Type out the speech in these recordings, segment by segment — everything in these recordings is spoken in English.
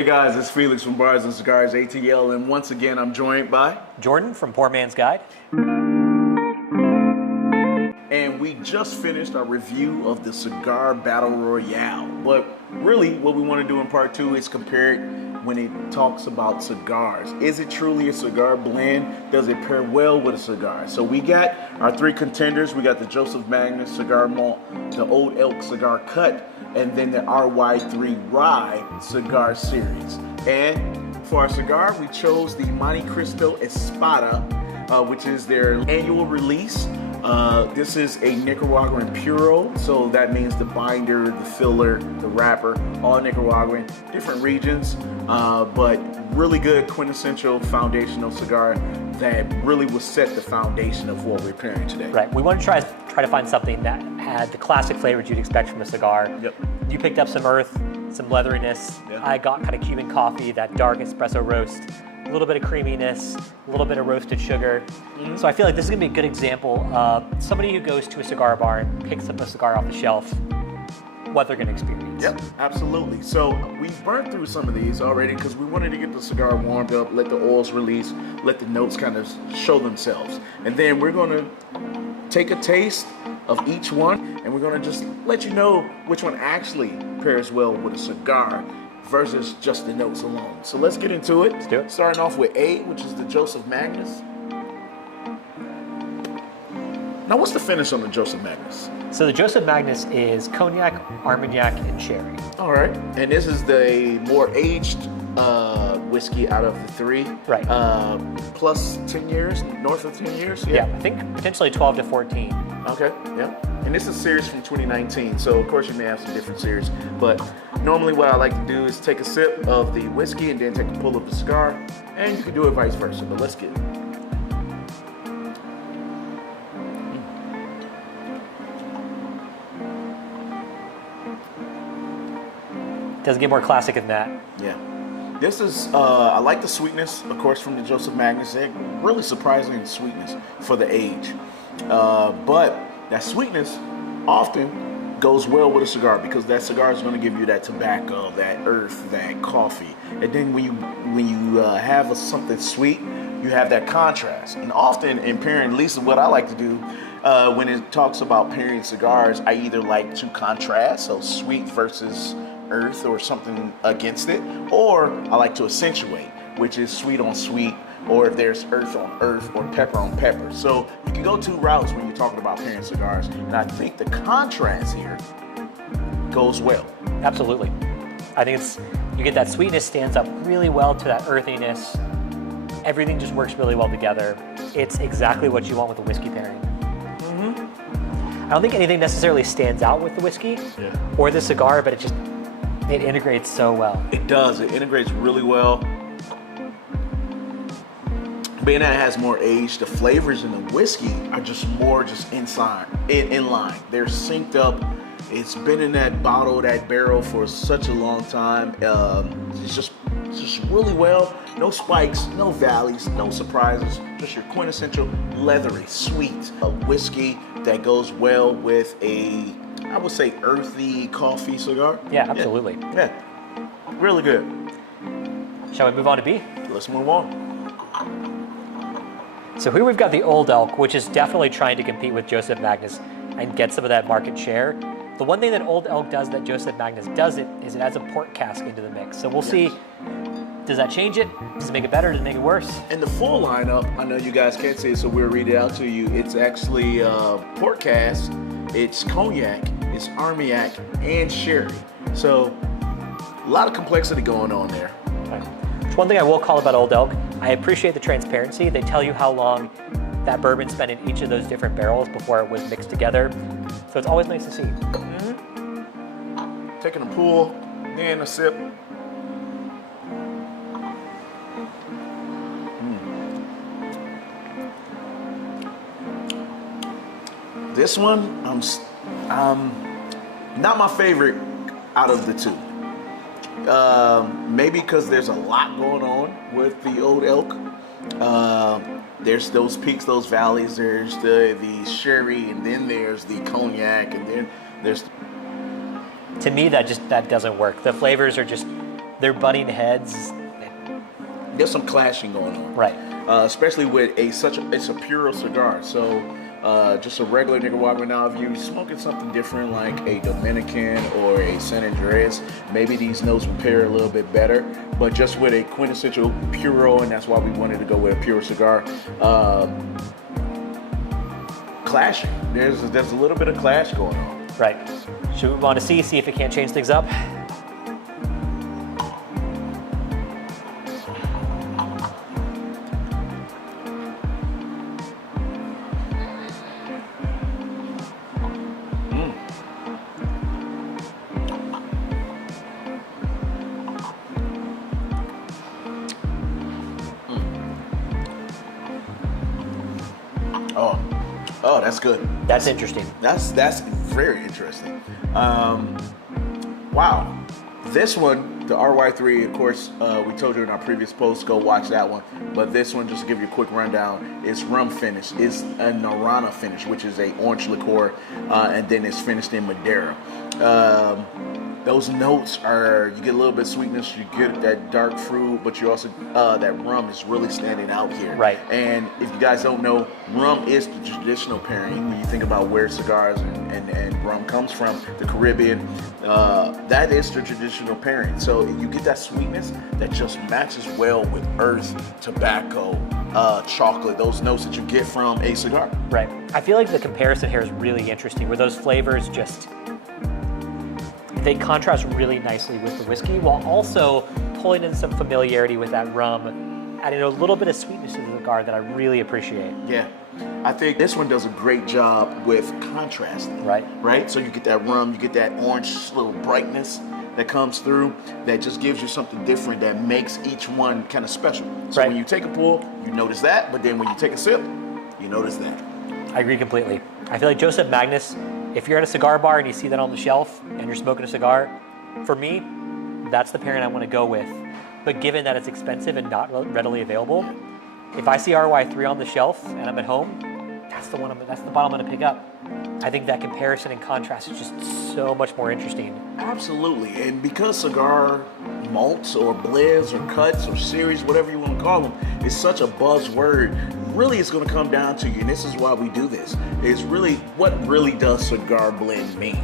Hey guys, it's Felix from Bars and Cigars ATL, and once again I'm joined by Jordan from Poor Man's Guide. And we just finished our review of the Cigar Battle Royale. But really what we want to do in part two is compare it when it talks about cigars. Is it truly a cigar blend? Does it pair well with a cigar? So we got our three contenders. We got the Joseph Magnus Cigar Malt, the Old Elk Cigar Cut, and then the RY3 Cigar Series. And for our cigar, we chose the Monte Cristo Espada, which is their annual release. This is a Nicaraguan puro, so that means the binder, the filler, the wrapper, all Nicaraguan, different regions, but really good quintessential foundational cigar that really will set the foundation of what we're pairing today. Right, we want to try to find something that had the classic flavors you'd expect from a cigar. Yep. You picked up some earth, some leatheriness. Yep. I got kind of Cuban coffee, that dark espresso roast, a little bit of creaminess, a little bit of roasted sugar. Mm-hmm. So I feel like this is gonna be a good example of somebody who goes to a cigar bar and picks up a cigar off the shelf, what they're gonna experience. Yep, absolutely. So we've burnt through some of these already because we wanted to get the cigar warmed up, let the oils release, let the notes kind of show themselves. And then we're gonna take a taste of each one and we're gonna just let you know which one actually pairs well with a cigar versus just the notes alone. So let's get into it. Let's do it. Starting off with A, which is the Joseph Magnus. Now what's the finish on the Joseph Magnus? So the Joseph Magnus is cognac, Armagnac, and sherry. All right, and this is the more aged whiskey out of the three. Right. Plus 10 years, north of 10 years? Yeah, I think potentially 12 to 14. Okay, yeah. And this is a series from 2019, so of course you may have some different series, but normally what I like to do is take a sip of the whiskey and then take a pull of the cigar, and you can do it vice versa, but let's get it. Doesn't get more classic than that. Yeah. This is, I like the sweetness, of course, from the Joseph Magnus. Really surprising sweetness for the age. But that sweetness often goes well with a cigar because that cigar is going to give you that tobacco, that earth, that coffee. And then when you have something sweet, you have that contrast. And often in pairing, at least what I like to do, when it talks about pairing cigars, I either like to contrast, so sweet versus earth or something against it, or I like to accentuate, which is sweet on sweet, or if there's earth on earth or pepper on pepper. So you can go two routes when you're talking about pairing cigars, and I think the contrast here goes well. Absolutely. I think you get that sweetness stands up really well to that earthiness. Everything just works really well together. It's exactly what you want with a whiskey pairing. Mm-hmm. I don't think anything necessarily stands out with the whiskey or the cigar, but it integrates so well. It does. It integrates really well. Being that it has more age, the flavors in the whiskey are just more in line. They're synced up. It's been in that bottle, that barrel for such a long time. It's just really well. No spikes, no valleys, no surprises. Just your quintessential leathery, sweet whiskey that goes well with a, I would say, earthy coffee cigar. Yeah, absolutely. Yeah, really good. Shall we move on to B? Let's move on. So here we've got the Old Elk, which is definitely trying to compete with Joseph Magnus and get some of that market share. The one thing that Old Elk does that Joseph Magnus doesn't is it adds a port cask into the mix. So we'll see, does that change it? Does it make it better? Does it make it worse? And the full lineup, I know you guys can't see it, so we'll read it out to you. It's actually port cask, it's cognac, it's Armagnac, and sherry. So a lot of complexity going on there. Right. One thing I will call about Old Elk, I appreciate the transparency. They tell you how long that bourbon spent in each of those different barrels before it was mixed together. So it's always nice to see. Mm-hmm. Taking a pull, then a sip. This one, not my favorite out of the two. Maybe because there's a lot going on with the Old Elk. There's those peaks, those valleys. There's the sherry, and then there's the cognac, and then there's. To me, that doesn't work. The flavors are just They're butting heads. There's some clashing going on. Right. Especially with it's a puro cigar. So just a regular Nicaraguan. Now, if you're smoking something different like a Dominican or a San Andreas, maybe these notes will pair a little bit better. But just with a quintessential puro, and that's why we wanted to go with a pure cigar, clashing. There's a little bit of clash going on. Right. Should we move on to see if it can't change things up? Oh, that's good. That's interesting. That's very interesting. Wow. This one, the RY3, of course, we told you in our previous post, go watch that one. But this one, just to give you a quick rundown, is rum finish. It's a Narana finish, which is a orange liqueur, and then it's finished in Madeira. Those notes are, you get a little bit of sweetness, you get that dark fruit, but you also, that rum is really standing out here. Right. And if you guys don't know, rum is the traditional pairing. When you think about where cigars and rum comes from, the Caribbean, that is the traditional pairing. So you get that sweetness that just matches well with earth, tobacco, chocolate, those notes that you get from a cigar. Right. I feel like the comparison here is really interesting, where those flavors just, they contrast really nicely with the whiskey while also pulling in some familiarity with that rum, adding a little bit of sweetness to the cigar that I really appreciate. Yeah, I think this one does a great job with contrasting. Right? So you get that rum, you get that orange little brightness that comes through that just gives you something different that makes each one kind of special. So when you take a pull, you notice that, but then when you take a sip, you notice that. I agree completely. I feel like Joseph Magnus, if you're at a cigar bar and you see that on the shelf and you're smoking a cigar, for me, that's the pairing I want to go with. But given that it's expensive and not readily available, if I see RY3 on the shelf and I'm at home, that's the bottle I'm going to pick up. I think that comparison and contrast is just so much more interesting. Absolutely, and because cigar malts or blends or cuts or series, whatever you want to call them, is such a buzzword, really it's going to come down to you, and this is why we do this, is really, what really does cigar blend mean?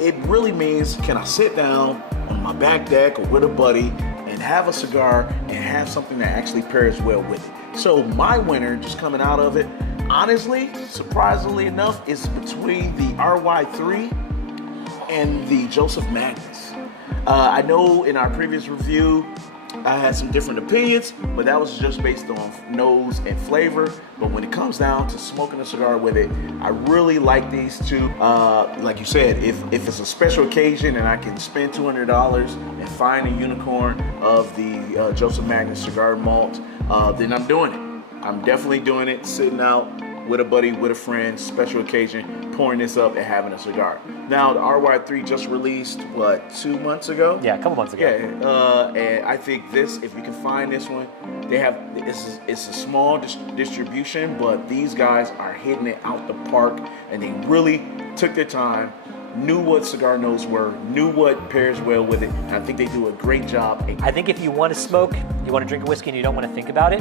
It really means, can I sit down on my back deck or with a buddy and have a cigar and have something that actually pairs well with it? So my winner, just coming out of it, honestly, surprisingly enough, is between the RY3 and the Joseph Magnus. I know in our previous review, I had some different opinions, but that was just based on nose and flavor. But when it comes down to smoking a cigar with it, I really like these two. Like you said, if it's a special occasion and I can spend $200 and find a unicorn of the Joseph Magnus Cigar Malt, then I'm doing it. I'm definitely doing it, sitting out with a buddy, with a friend, special occasion, pouring this up and having a cigar. Now, the RY3 just released, what, 2 months ago? Yeah, a couple months ago. Yeah, and I think this, if you can find this one, they have, it's a small distribution, but these guys are hitting it out the park, and they really took their time, knew what cigar notes were, knew what pairs well with it, and I think they do a great job. I think if you want to smoke, you want to drink a whiskey and you don't want to think about it,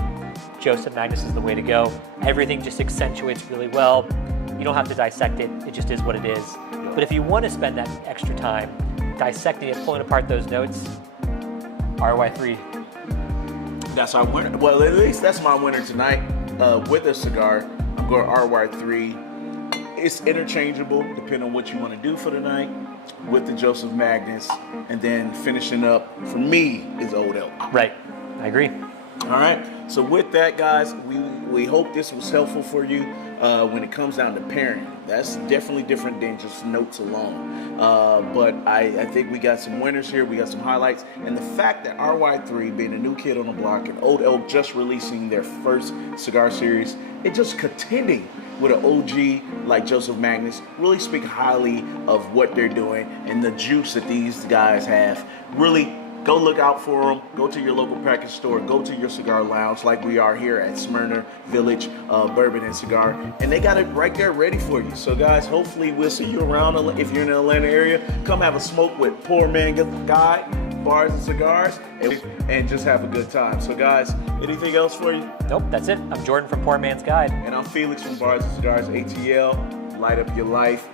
Joseph Magnus is the way to go. Everything just accentuates really well. You don't have to dissect it, it just is what it is. But if you want to spend that extra time dissecting it, pulling apart those notes, RY3. That's our winner. Well, at least that's my winner tonight. With a cigar, I'm going RY3. It's interchangeable depending on what you want to do for the night with the Joseph Magnus, and then finishing up for me is Old Elk. Right, I agree. All right, so with that, guys, we hope this was helpful for you when it comes down to pairing. That's definitely different than just notes alone. But I think we got some winners here, we got some highlights, and the fact that RY3 being a new kid on the block and Old Elk just releasing their first cigar series, it just contending with an OG like Joseph Magnus really speak highly of what they're doing and the juice that these guys have. Really go look out for them. Go to your local package store. Go to your cigar lounge like we are here at Smyrna Village Bourbon and Cigar. And they got it right there ready for you. So guys, hopefully we'll see you around. If you're in the Atlanta area, come have a smoke with Poor Man Guy. bars and cigars and just have a good time. So guys, anything else for you? Nope, that's it. I'm Jordan from Poor Man's Guide. And I'm Felix from Bars and Cigars ATL. Light up your life.